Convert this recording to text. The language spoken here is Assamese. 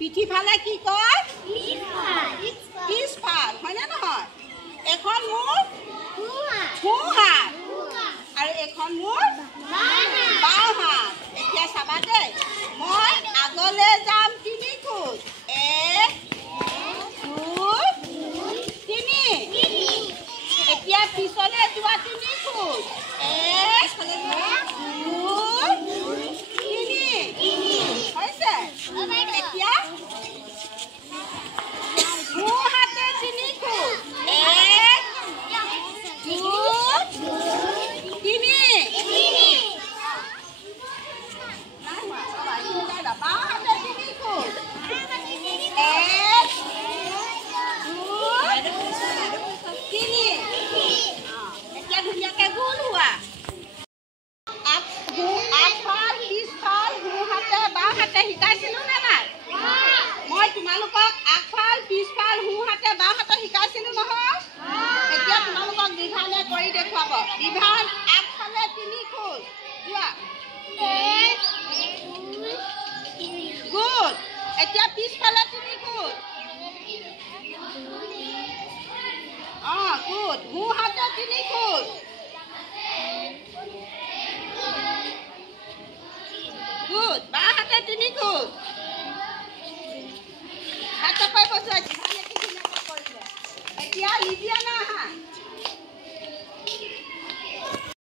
পিঠি ফালে কি কয় পিছফাল হয়নে নহয় এখন মোৰ সোঁহাত আৰু এখন মোৰ বাওঁহাত এতিয়া চাবা দেই মই আগলৈ যাম 3 খোজ 1 2 3 এতিয়া পিছলৈ যোৱা 3 খোজ 1 2 3 হৈছে এতিয়া সোঁহাতে 3 খোজ 1 2 3 বাওঁহাতে 3 খোজ 1 2 3 এতিয়া ধুনীয়াকৈ গোল হোৱা আগফাল পিছফাল সোঁহাতে বাওঁহাতে শিকাইছিলোঁ নে নাই মই তোমালোকক আগফাল পিছফাল সোঁহাতে বাওঁহাতে শিকাইছিলোঁ নহয় এতিয়া তোমালোকক বিভানে কৰি দেখুৱাব বিভান আগফালে 3 খোজ যোৱা গুড এতিয়া পিছফালে 3 খোজ গুড সোঁহাতে 3 খোজ গুড বাওঁহাতে 3 খোজ হাত চাপাই বসোৱা বিভানে কি ধুনীয়াকৈ কৰিলে এতিয়া লিডিয়ানা আহা